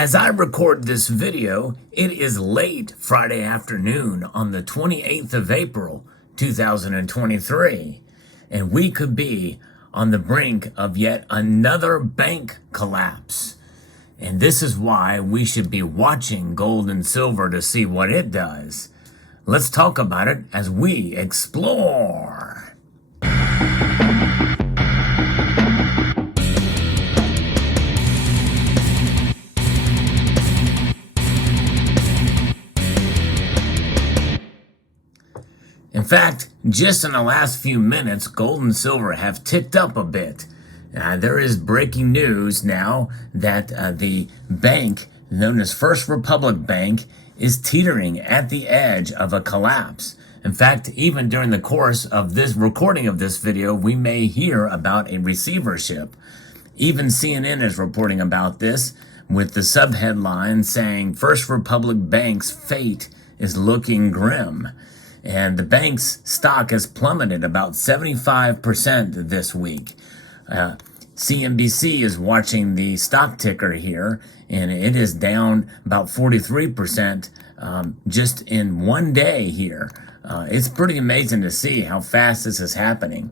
As I record this video, it is late Friday afternoon on the 28th of April, 2023, and we could be on the brink of yet another bank collapse. And this is why we should be watching gold and silver to see what it does. Let's talk about it as we explore. In fact, just in the last few minutes, gold and silver have ticked up a bit. There is breaking news now that the bank known as First Republic Bank is teetering at the edge of a collapse. In fact, even during the course of this recording of this video, we may hear about a receivership. Even CNN is reporting about this with the subheadline saying First Republic Bank's fate is looking grim. And the bank's stock has plummeted about 75% this week. CNBC is watching the stock ticker here, and it is down about 43% just in one day here. It's pretty amazing to see how fast this is happening.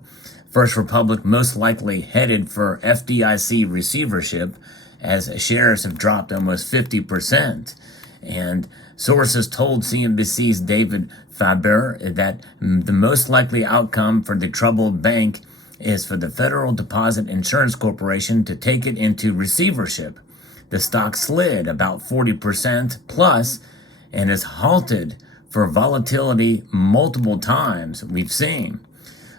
First Republic most likely headed for FDIC receivership as shares have dropped almost 50%. And sources told CNBC's David Faber that the most likely outcome for the troubled bank is for the Federal Deposit Insurance Corporation to take it into receivership. The stock slid about 40% plus and is halted for volatility multiple times we've seen.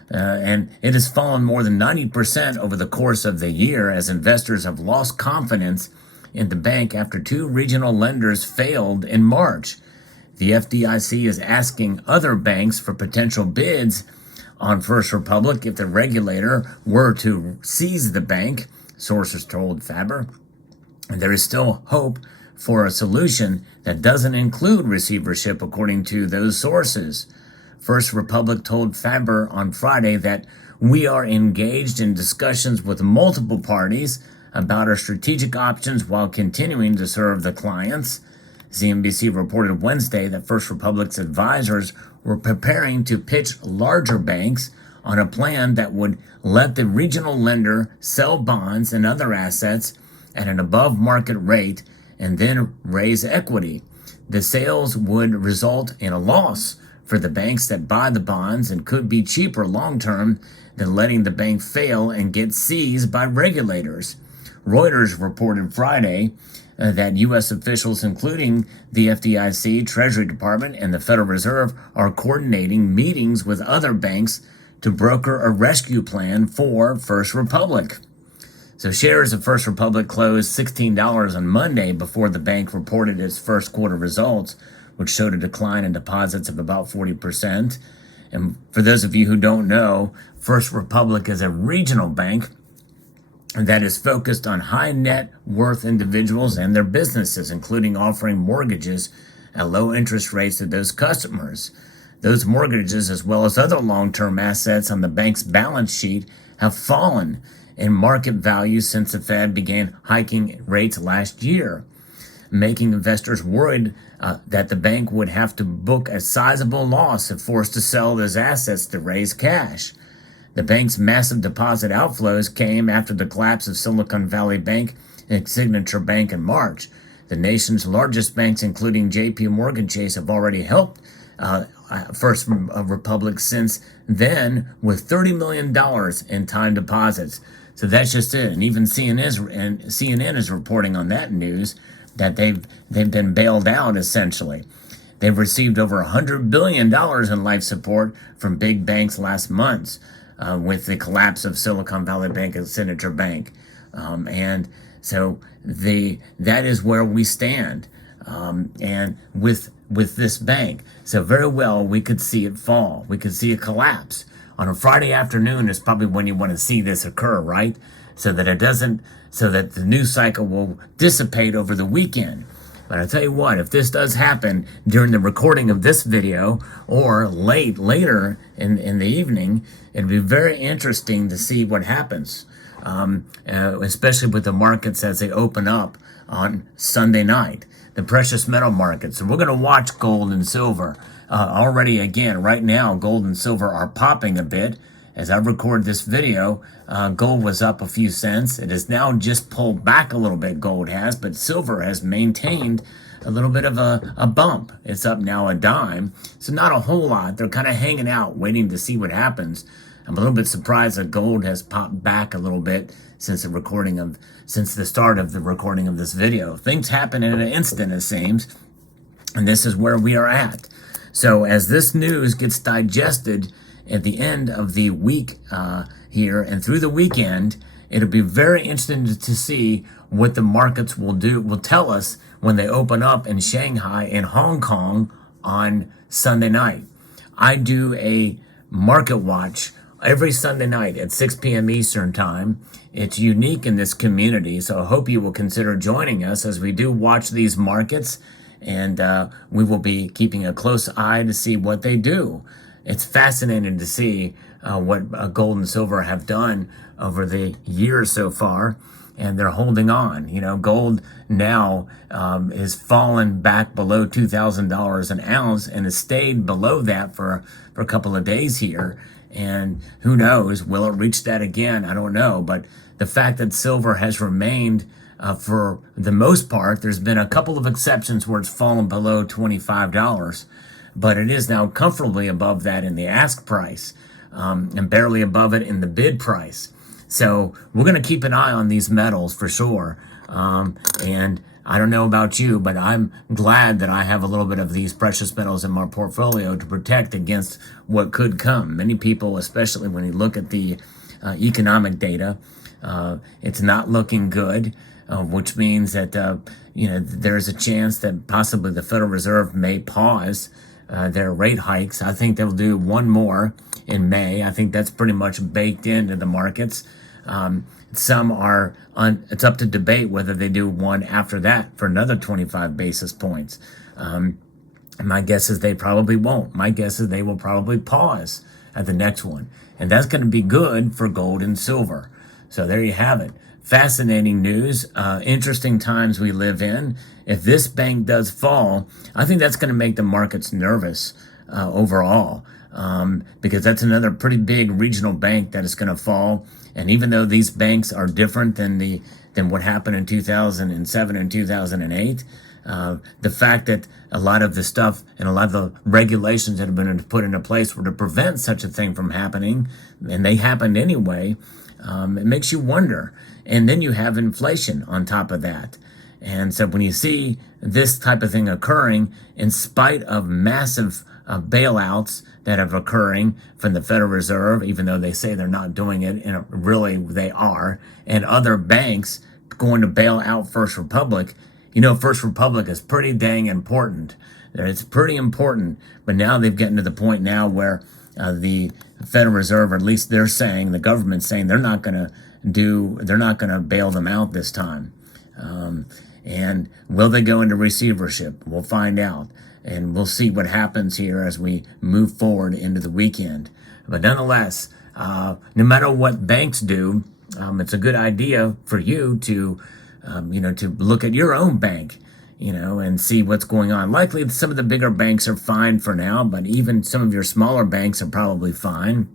And it has fallen more than 90% over the course of the year as investors have lost confidence in the bank after two regional lenders failed in March. The FDIC is asking other banks for potential bids on First Republic if the regulator were to seize the bank, sources told Faber. And there is still hope for a solution that doesn't include receivership, according to those sources. First Republic told Faber on Friday that we are engaged in discussions with multiple parties about our strategic options while continuing to serve the clients. CNBC reported Wednesday that First Republic's advisors were preparing to pitch larger banks on a plan that would let the regional lender sell bonds and other assets at an above-market rate and then raise equity. The sales would result in a loss for the banks that buy the bonds and could be cheaper long-term than letting the bank fail and get seized by regulators. Reuters reported Friday that U.S. officials, including the FDIC, Treasury Department, and the Federal Reserve, are coordinating meetings with other banks to broker a rescue plan for First Republic. So shares of First Republic closed $16 on Monday before the bank reported its first quarter results, which showed a decline in deposits of about 40%. And for those of you who don't know, First Republic is a regional bank that is focused on high net worth individuals and their businesses, including offering mortgages at low interest rates to those customers. Those mortgages, as well as other long-term assets on the bank's balance sheet, have fallen in market value since the Fed began hiking rates last year, making investors worried that the bank would have to book a sizable loss if forced to sell those assets to raise cash. The bank's massive deposit outflows came after the collapse of Silicon Valley Bank and Signature Bank in March. The nation's largest banks, including JP Morgan Chase, have already helped First Republic since then with $30 million in time deposits. So that's just it. And even CNN is reporting on that news that they've been bailed out, essentially. They've received over $100 billion in life support from big banks last month. With the collapse of Silicon Valley Bank and Signature Bank. And so that is where we stand. And with this bank. So very well, we could see it fall. We could see it collapse. On a Friday afternoon is probably when you want to see this occur, right? So that the news cycle will dissipate over the weekend. But I tell you what, if this does happen during the recording of this video or later in the evening, it'd be very interesting to see what happens, especially with the markets as they open up on Sunday night, the precious metal market. So we're going to watch gold and silver. Already, again, right now, gold and silver are popping a bit. As I record this video, gold was up a few cents. It has now just pulled back a little bit, gold has, but silver has maintained a little bit of a bump. It's up now a dime, so not a whole lot. They're kind of hanging out, waiting to see what happens. I'm a little bit surprised that gold has popped back a little bit since the start of the recording of this video. Things happen in an instant, it seems, and this is where we are at. So as this news gets digested at the end of the week here and through the weekend, it'll be very interesting to see what the markets will tell us when they open up in Shanghai and Hong Kong on Sunday night. I do a market watch every Sunday night at 6 p.m. Eastern time. It's unique in this community, so I hope you will consider joining us as we do watch these markets, and we will be keeping a close eye to see what they do. It's fascinating to see what gold and silver have done over the years so far, and they're holding on. You know, gold now has fallen back below $2,000 an ounce and has stayed below that for a couple of days here. And who knows, will it reach that again? I don't know. But the fact that silver has remained, for the most part, there's been a couple of exceptions where it's fallen below $25, but it is now comfortably above that in the ask price, and barely above it in the bid price. So we're going to keep an eye on these metals for sure. And I don't know about you, but I'm glad that I have a little bit of these precious metals in my portfolio to protect against what could come. Many people, especially when you look at the economic data, it's not looking good, which means that there's a chance that possibly the Federal Reserve may pause their rate hikes. I think they'll do one more in May. I think that's pretty much baked into the markets. Some are it's up to debate whether they do one after that for another 25 basis points. My guess is they probably won't. My guess is they will probably pause at the next one. And that's going to be good for gold and silver. So there you have it. Fascinating news. Interesting times we live in. If this bank does fall, I think that's going to make the markets nervous overall. Because that's another pretty big regional bank that is going to fall. And even though these banks are different than what happened in 2007 and 2008, the fact that a lot of the stuff and a lot of the regulations that have been put into place were to prevent such a thing from happening, and they happened anyway, it makes you wonder. And then you have inflation on top of that. And so when you see this type of thing occurring, in spite of massive bailouts that are occurring from the Federal Reserve, even though they say they're not doing it, and really they are, and other banks going to bail out First Republic. You know, First Republic is pretty dang important. It's pretty important, but now they've gotten to the point now where the Federal Reserve, or at least they're saying, the government's saying they're not going to bail them out this time. And will they go into receivership? We'll find out. And we'll see what happens here as we move forward into the weekend. But nonetheless, no matter what banks do, it's a good idea for you to look at your own bank, and see what's going on. Likely some of the bigger banks are fine for now, but even some of your smaller banks are probably fine.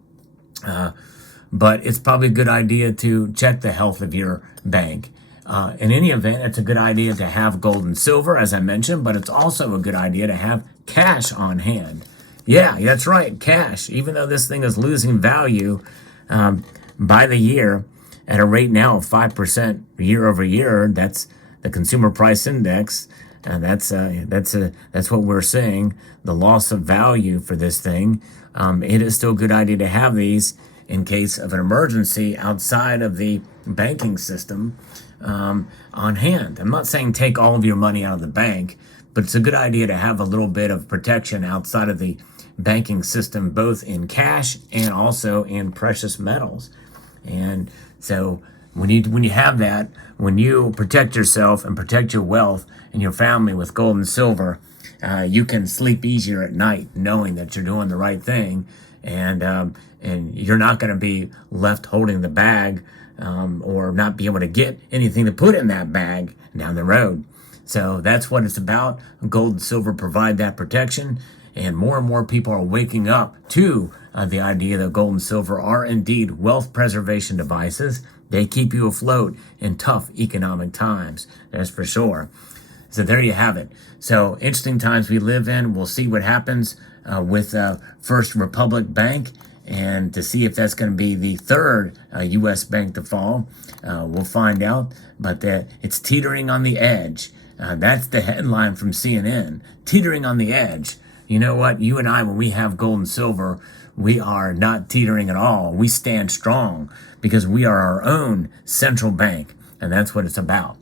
But it's probably a good idea to check the health of your bank. In any event, it's a good idea to have gold and silver, as I mentioned, but it's also a good idea to have cash on hand. Yeah, that's right, cash. Even though this thing is losing value by the year at a rate now of 5% year over year, that's the consumer price index, and that's what we're seeing, the loss of value for this thing. It is still a good idea to have these in case of an emergency outside of the banking system on hand. I'm not saying take all of your money out of the bank, but it's a good idea to have a little bit of protection outside of the banking system, both in cash and also in precious metals. And so when you have that, when you protect yourself and protect your wealth and your family with gold and silver, you can sleep easier at night knowing that you're doing the right thing, and you're not going to be left holding the bag or not be able to get anything to put in that bag down the road. So that's what it's about. Gold and silver provide that protection, and more people are waking up to the idea that gold and silver are indeed wealth preservation devices. They keep you afloat in tough economic times, that's for sure. So there you have it. So interesting times we live in. We'll see what happens with First Republic Bank, and to see if that's going to be the third U.S. bank to fall. We'll find out, but it's teetering on the edge. That's the headline from CNN, teetering on the edge. You know what? You and I, when we have gold and silver, we are not teetering at all. We stand strong because we are our own central bank, and that's what it's about.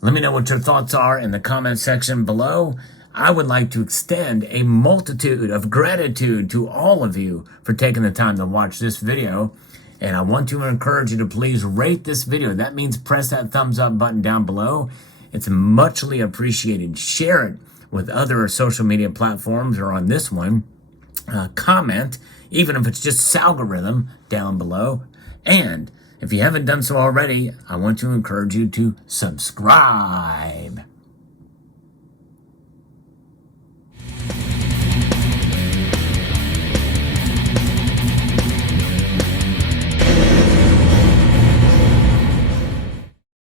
Let me know what your thoughts are in the comment section below. I would like to extend a multitude of gratitude to all of you for taking the time to watch this video. And I want to encourage you to please rate this video. That means press that thumbs up button down below. It's muchly appreciated. Share it with other social media platforms or on this one. Comment, even if it's just algorithm, down below. And if you haven't done so already, I want to encourage you to subscribe.